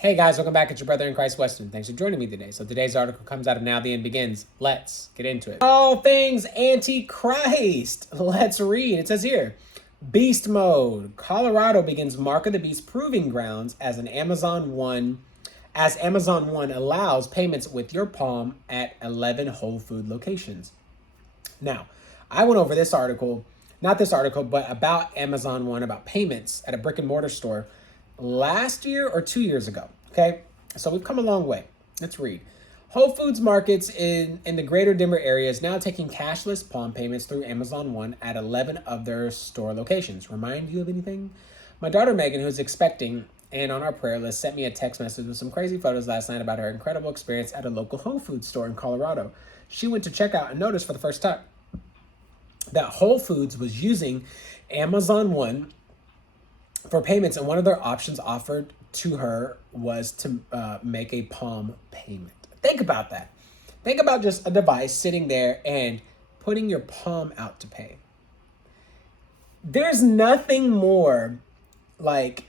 Hey guys, welcome back. It's your brother in Christ, Weston. Thanks for joining me today. So today's article comes out of Now the End Begins. Let's get into it. All things Antichrist. Let's read. It says here, Beast Mode. Colorado begins Mark of the Beast proving grounds as Amazon One allows payments with your palm at 11 Whole Food locations. Now, I went over this article, not this article, but about Amazon One, about payments at a brick and mortar store last year or 2 years ago. Okay, so we've come a long way. Let's read. Whole Foods markets in the greater Denver area is now taking cashless palm payments through Amazon One at 11 of their store locations. Remind you of anything? My daughter Megan, who's expecting and on our prayer list, sent me a text message with some crazy photos last night about her incredible experience at a local Whole Foods store in Colorado. She went to check out and noticed for the first time that Whole Foods was using Amazon One for payments, and one of their options offered to her was to make a palm payment. Think about that. Think about just a device sitting there and putting your palm out to pay. There's nothing more like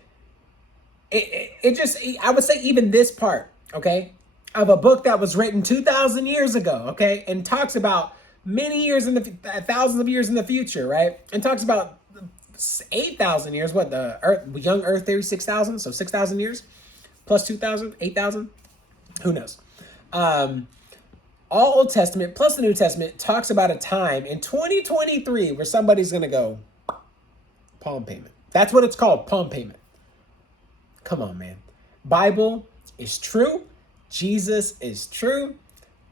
it just, I would say even this part, okay, of a book that was written 2,000 years ago, okay, and talks about many years in the thousands of years in the future, right, and talks about 8,000 years, what the young Earth theory, 6,000, so 6,000 years plus 2,000, 8,000, who knows? All Old Testament plus the New Testament talks about a time in 2023 where somebody's gonna go palm payment. That's what it's called, palm payment. Come on, man. Bible is true. Jesus is true.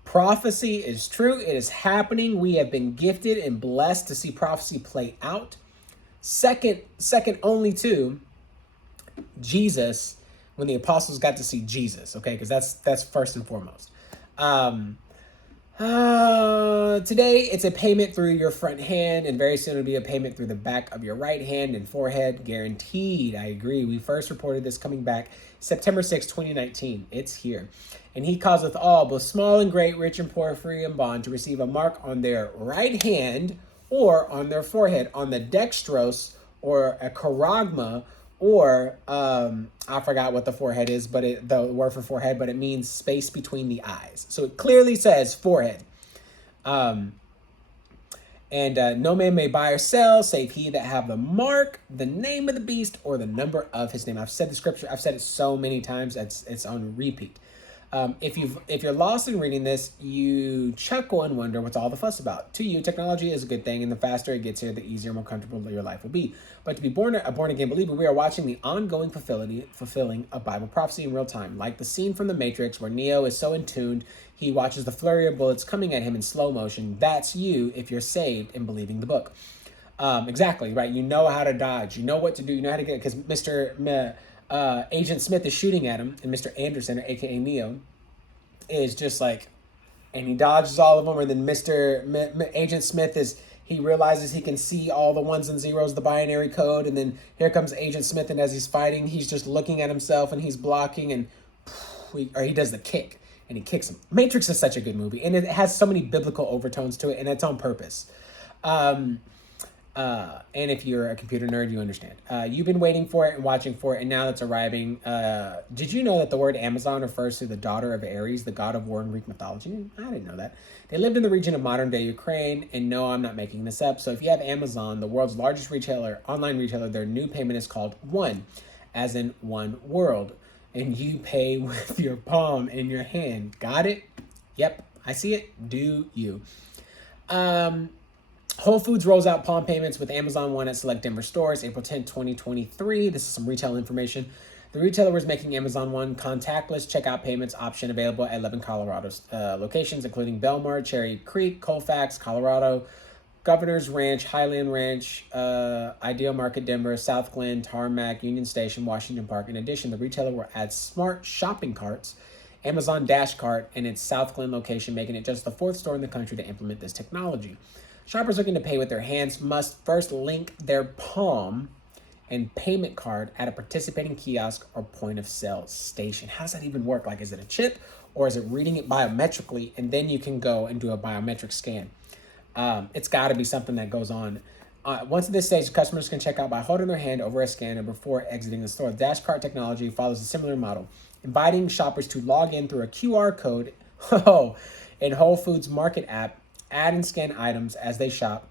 Prophecy is true. It is happening. We have been gifted and blessed to see prophecy play out. Second only to Jesus, when the apostles got to see Jesus, okay, because that's first and foremost. Today it's a payment through your front hand, and very soon it'll be a payment through the back of your right hand and forehead, guaranteed. I agree. We first reported this coming back September 6, 2019. It's here. And he causeth all, both small and great, rich and poor, free and bond, to receive a mark on their right hand or on their forehead, on the dextrose or a charagma, or I forgot what the forehead is, but the word for forehead, but it means space between the eyes. So it clearly says forehead. And no man may buy or sell, save he that have the mark, the name of the beast, or the number of his name. I've said the scripture. I've said it so many times. It's on repeat. If you're lost in reading this, you chuckle and wonder what's all the fuss about. To you, technology is a good thing, and the faster it gets here, the easier and more comfortable your life will be. But to be a born-again believer, we are watching the ongoing fulfilling of Bible prophecy in real time, like the scene from The Matrix where Neo is so in tuned, he watches the flurry of bullets coming at him in slow motion. That's you if you're saved and believing the book. Exactly, right? You know how to dodge. You know what to do. You know how to get, because Agent Smith is shooting at him, and Mr. Anderson, or aka Neo, is just like, and he dodges all of them, and then Agent Smith he realizes he can see all the ones and zeros, the binary code, and then here comes Agent Smith, and as he's fighting, he's just looking at himself, and he's blocking, and he does the kick, and he kicks him. Matrix is such a good movie, and it has so many biblical overtones to it, and it's on purpose. And if you're a computer nerd, you understand. You've been waiting for it and watching for it, and now it's arriving. Did you know that the word Amazon refers to the daughter of Ares, the god of war in Greek mythology? I didn't know that. They lived in the region of modern-day Ukraine, and no, I'm not making this up. So if you have Amazon, the world's largest online retailer, their new payment is called One, as in one world. And you pay with your palm in your hand. Got it? Yep, I see it. Do you? Whole Foods rolls out palm payments with Amazon One at select Denver stores, April 10, 2023. This is some retail information. The retailer was making Amazon One contactless checkout payments option available at 11 Colorado locations, including Belmar, Cherry Creek, Colfax, Colorado, Governor's Ranch, Highland Ranch, Ideal Market, Denver, South Glen, Tarmac, Union Station, Washington Park. In addition, the retailer will add smart shopping carts, Amazon Dash Cart, in its South Glen location, making it just the fourth store in the country to implement this technology. Shoppers looking to pay with their hands must first link their palm and payment card at a participating kiosk or point of sale station. How does that even work? Like, is it a chip, or is it reading it biometrically, and then you can go and do a biometric scan? It's got to be something that goes on. Once at this stage, customers can check out by holding their hand over a scanner before exiting the store. Dash cart technology follows a similar model, inviting shoppers to log in through a QR code in Whole Foods Market app, add and scan items as they shop,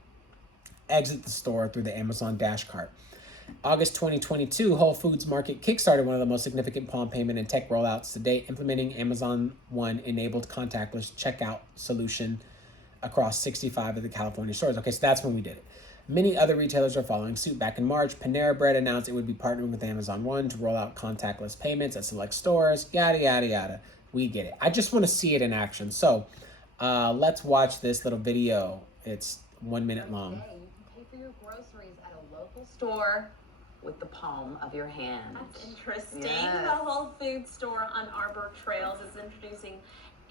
exit the store through the Amazon Dash cart. August 2022, Whole Foods Market kickstarted one of the most significant palm payment and tech rollouts to date, implementing Amazon One enabled contactless checkout solution across 65 of the California stores. Okay, so that's when we did it. Many other retailers are following suit. Back in March, Panera Bread announced it would be partnering with Amazon One to roll out contactless payments at select stores, yada, yada, yada. We get it. I just want to see it in action. So let's watch this little video. It's 1 minute long. Today, you can pay for your groceries at a local store with the palm of your hand. That's interesting. Yes. The Whole Foods store on Arbor Trails is introducing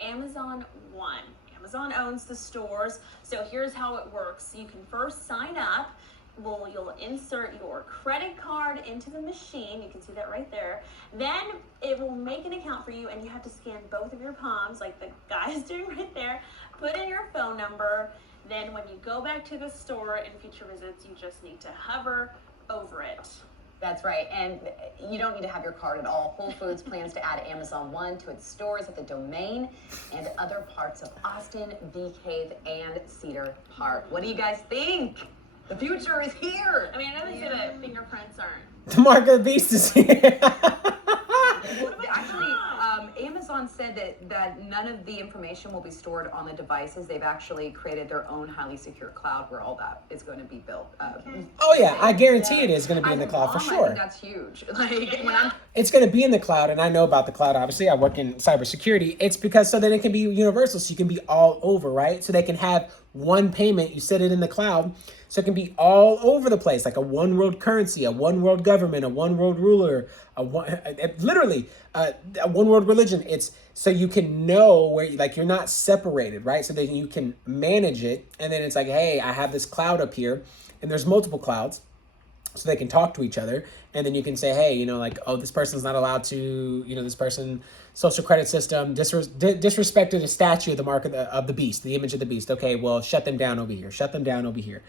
Amazon One. Amazon owns the stores, so here's how it works. You can first sign up. Well, you'll insert your credit card into the machine. You can see that right there. Then it will make an account for you, and you have to scan both of your palms, like the guy is doing right there. Put in your phone number. Then when you go back to the store in future visits, you just need to hover over it. That's right, and you don't need to have your card at all. Whole Foods plans to add Amazon One to its stores at the Domain and other parts of Austin, Bee Cave, and Cedar Park. What do you guys think? The future is here. I mean, I know they say that fingerprints aren't. The mark of the beast is here. Actually, Amazon said that none of the information will be stored on the devices. They've actually created their own highly secure cloud where all that is going to be built. Oh yeah, I guarantee it is going to be in the cloud for I sure. think that's huge. Like, when I'm It's going to be in the cloud, and I know about the cloud. Obviously, I work in cybersecurity. It's because so then it can be universal, so you can be all over, right? So they can have one payment. You set it in the cloud, so it can be all over the place, like a one world currency, a one world government, a one world ruler, literally a one world religion. It's so you can know where, like, you're not separated, right? So then you can manage it, and then it's like, hey, I have this cloud up here, and there's multiple clouds. So they can talk to each other, and then you can say, hey, like, oh, this person's not allowed to, this person, social credit system, disrespected a statue of the mark of the beast, the image of the beast. Okay, well, shut them down over here. Shut them down over here.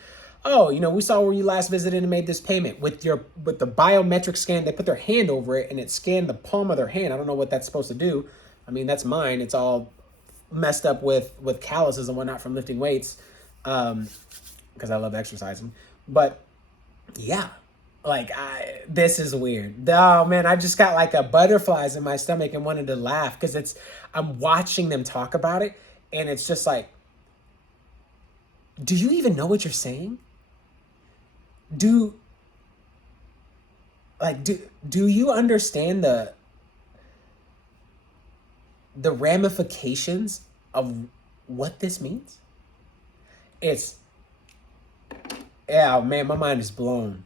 Oh, we saw where you last visited and made this payment with the biometric scan. They put their hand over it, and it scanned the palm of their hand. I don't know what that's supposed to do. I mean, that's mine. It's all messed up with calluses and whatnot from lifting weights, because I love exercising. But yeah, like this is weird. Oh man, I just got like a butterflies in my stomach and wanted to laugh because I'm watching them talk about it, and it's just like, do you even know what you're saying? Do you understand the ramifications of what this means? Yeah, man, my mind is blown.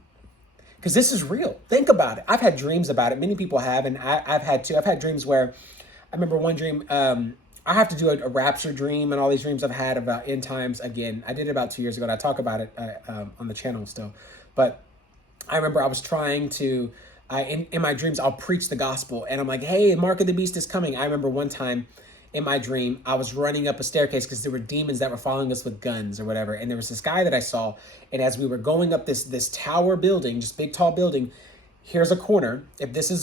Because this is real. Think about it. I've had dreams about it. Many people have, and I've had too. I've had dreams where, I remember one dream, I have to do a rapture dream, and all these dreams I've had about end times. Again, I did it about 2 years ago, and I talk about it on the channel still. But I remember I was trying to, in my dreams, I'll preach the gospel, and I'm like, hey, Mark of the Beast is coming. I remember one time, in my dream, I was running up a staircase because there were demons that were following us with guns or whatever. And there was this guy that I saw. And as we were going up this tower building, just big, tall building, here's a corner. If this is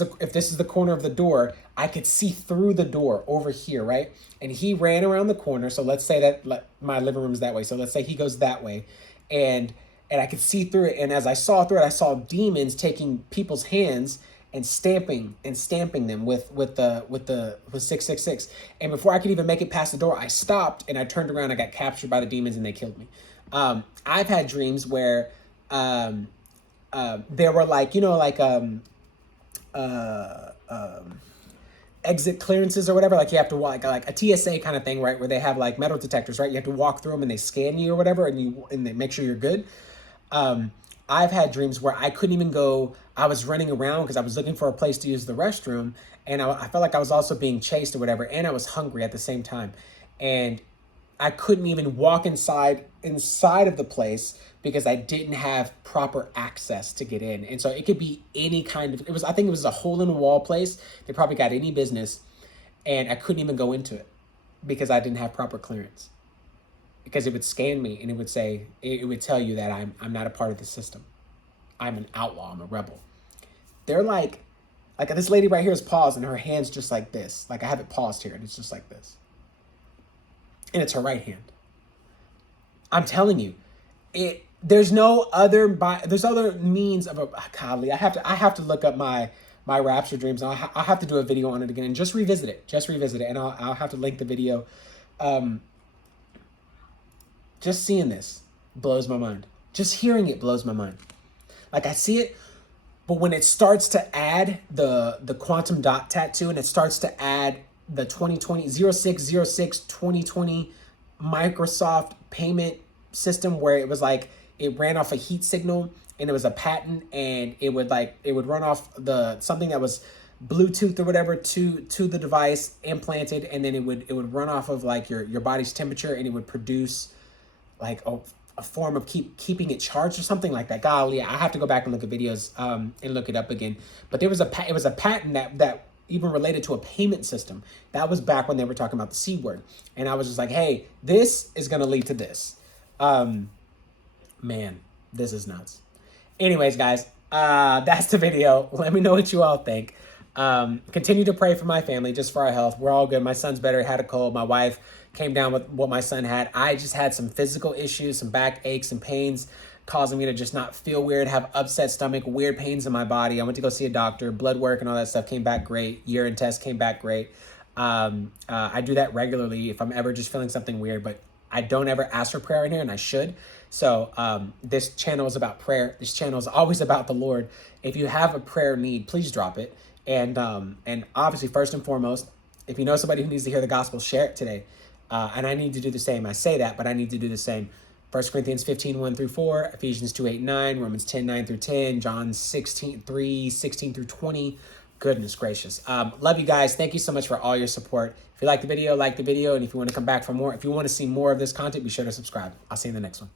the corner of the door, I could see through the door over here, right? And he ran around the corner. So let's say that my living room is that way. So let's say he goes that way. And I could see through it. And as I saw through it, I saw demons taking people's hands and stamping them with 666. And before I could even make it past the door, I stopped and I turned around. I got captured by the demons and they killed me. I've had dreams where there were exit clearances or whatever. Like you have to walk, like a TSA kind of thing, right? Where they have like metal detectors, right? You have to walk through them and they scan you or whatever, and they make sure you're good. I've had dreams where I couldn't even go. I was running around because I was looking for a place to use the restroom, and I felt like I was also being chased or whatever, and I was hungry at the same time, and I couldn't even walk inside of the place because I didn't have proper access to get in. And so it could be any kind of, I think it was a hole in the wall place. They probably got any business, and I couldn't even go into it because I didn't have proper clearance. because it would scan me and it would say, it would tell you that I'm not a part of the system. I'm an outlaw. I'm a rebel. They're like this lady right here is paused and her hand's just like this. Like I have it paused here and it's just like this. And it's her right hand. I'm telling you, there's other means of godly. I have to look up my rapture dreams. I'll have to do a video on it again and just revisit it. And I'll have to link the video. Just seeing this blows my mind. Just hearing it blows my mind. Like I see it, but when it starts to add the quantum dot tattoo and it starts to add the 2020 2020 Microsoft payment system where it was like it ran off a heat signal and it was a patent and it would run off something that was Bluetooth or whatever to the device implanted, and then it would run off of like your body's temperature and it would produce like a form of keeping it charged or something like that. Golly, I have to go back and look at videos and look it up again. But it was a patent that even related to a payment system. That was back when they were talking about the C word. And I was just like, hey, this is going to lead to this. Man, this is nuts. Anyways, guys, that's the video. Let me know what you all think. Continue to pray for my family, just for our health. We're all good. My son's better, had a cold. My wife came down with what my son had. I just had some physical issues, some back aches and pains, causing me to just not feel weird, have upset stomach, weird pains in my body. I went to go see a doctor, blood work and all that stuff came back great. Urine test came back great. I do that regularly if I'm ever just feeling something weird, but I don't ever ask for prayer in here, and I should. So this channel is about prayer. This channel is always about the Lord. If you have a prayer need, please drop it. And obviously, first and foremost, if you know somebody who needs to hear the gospel, share it today. And I need to do the same. I say that, but I need to do the same. 1 Corinthians 15, 1 through 4, Ephesians 2, 8, 9, Romans 10, 9 through 10, John 16, 3, 16 through 20. Goodness gracious. Love you guys. Thank you so much for all your support. If you like the video, like the video. And if you want to come back for more, if you want to see more of this content, be sure to subscribe. I'll see you in the next one.